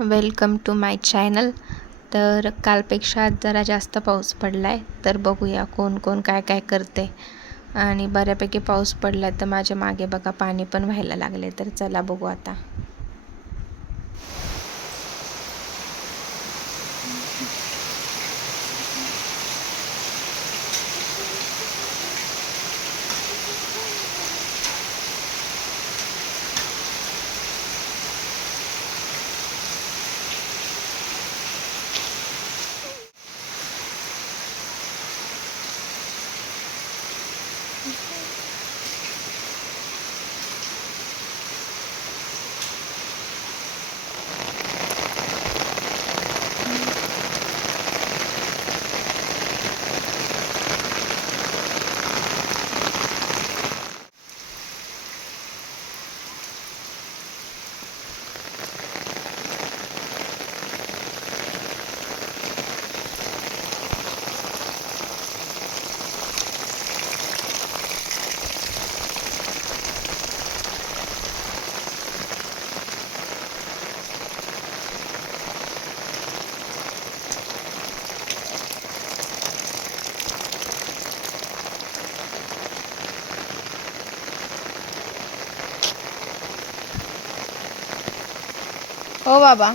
Welcome to my channel. तर कालपेक्षा आज जरा जास्त पाऊस पडला आहे, तर बघूया कोण कोण काय काय करते. आणि बऱ्यापैकी पाऊस पडला तर माझ्या मागे बघा पाणी पण व्हायला लागले. तर चला बघू आता. हो बाबा.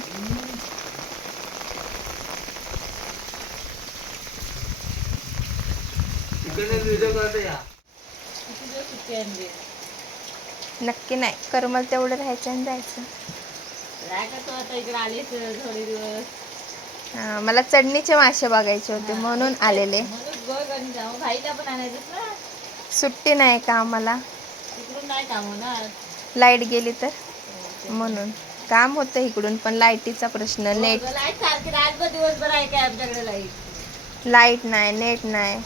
नक्की नाही, करमल तेवढं राहायचं आणि जायचं. मला चढणीचे मासे बघायचे होते म्हणून आलेले. सुट्टी नाही का आम्हाला, लाईट गेली तर म्हणून काम होतं इकडून. पण लाईटीचा प्रश्न, नेट दिवसभर आहे काय आमच्याकडे. लाईट नाही, नेट नाही.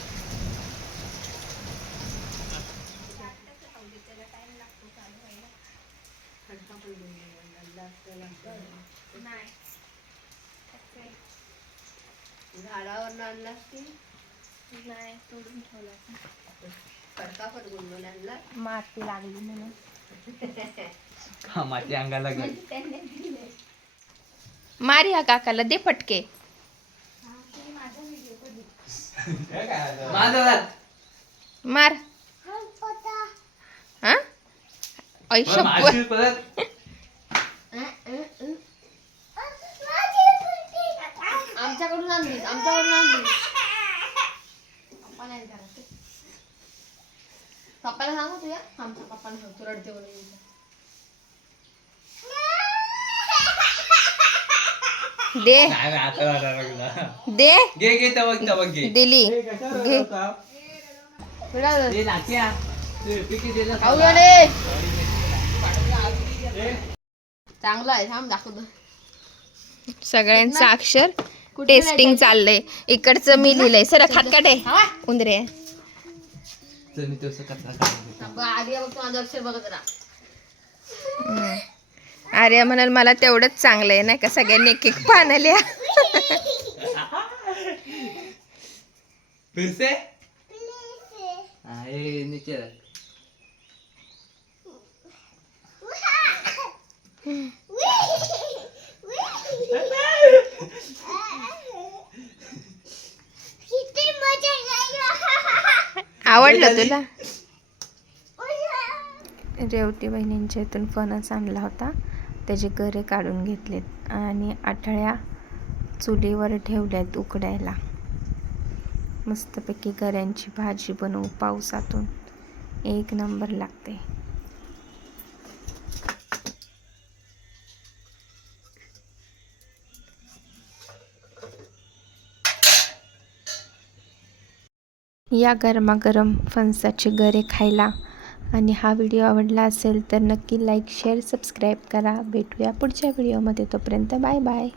झाडावर आणला नाही, तोडून ठेवला. माती लागली म्हणून. माती अंगाला मारी हा काकाला, दे फटके. मार. हा आमच्याकडून आणली. पप्पाला सांगू तुझ्या. आमच्या पप्पाला सांगतो रडते म्हणून. दे दे दिली. घे चांगला आहे. थांब दाखवतो. सगळ्यांचं अक्षर टेस्टिंग चाललंय. इकडचं मी लिहिलंय. सर खात काढे उंदरे. आर्या म्हणाल मला तेवढंच चांगलं आहे नाही का, सगळ्यांनी एक एक पान लिहा. आवडलं तुला. रेवती बहिणींच्या इथून फणस आणला होता, त्याचे गरे काढून घेतलेत आणि आठळ्या चुलीवर ठेवल्यात उकडायला. मस्तपैकी गऱ्यांची भाजी बनवू पावसातून, एक नंबर लागते. या गरमागरम फणसाचे गरे खायला. आणि हा व्हिडिओ आवडला असेल तर नक्की लाईक, शेअर, सबस्क्राईब करा. भेटूया पुढच्या व्हिडिओमध्ये. तोपर्यंत बाय बाय.